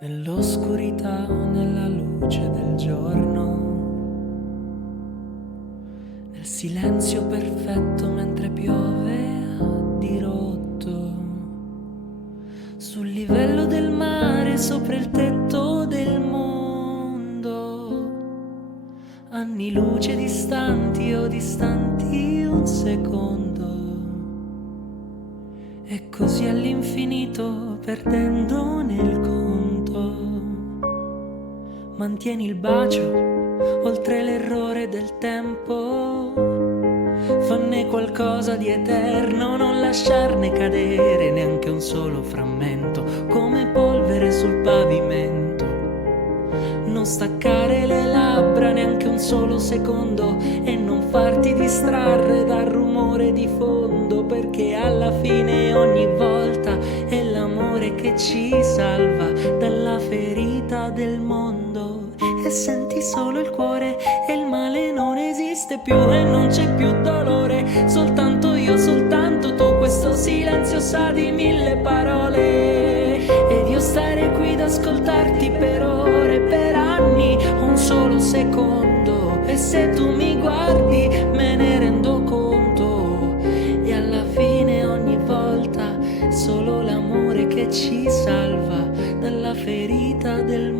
Nell'oscurità, nella luce del giorno, nel silenzio perfetto mentre piove a dirotto, sul livello del mare, sopra il tetto del mondo, anni luce distanti o distanti un secondo, e così all'infinito perdendo nel conto. Mantieni il bacio oltre l'errore del tempo, fanne qualcosa di eterno, non lasciarne cadere neanche un solo frammento, come polvere sul pavimento. Non staccare le labbra neanche un solo secondo e non farti distrarre dal rumore di fondo, perché alla fine ogni volta è l'amore che ci salva dalla ferita del mondo. E senti solo il cuore e il male non esiste più e non c'è più dolore, soltanto io, soltanto tu, questo silenzio sa di mille parole ed io stare qui ad ascoltarti per ore, per anni, un solo secondo, e se tu mi guardi me ne rendo conto, e alla fine ogni volta solo l'amore che ci salva dalla ferita del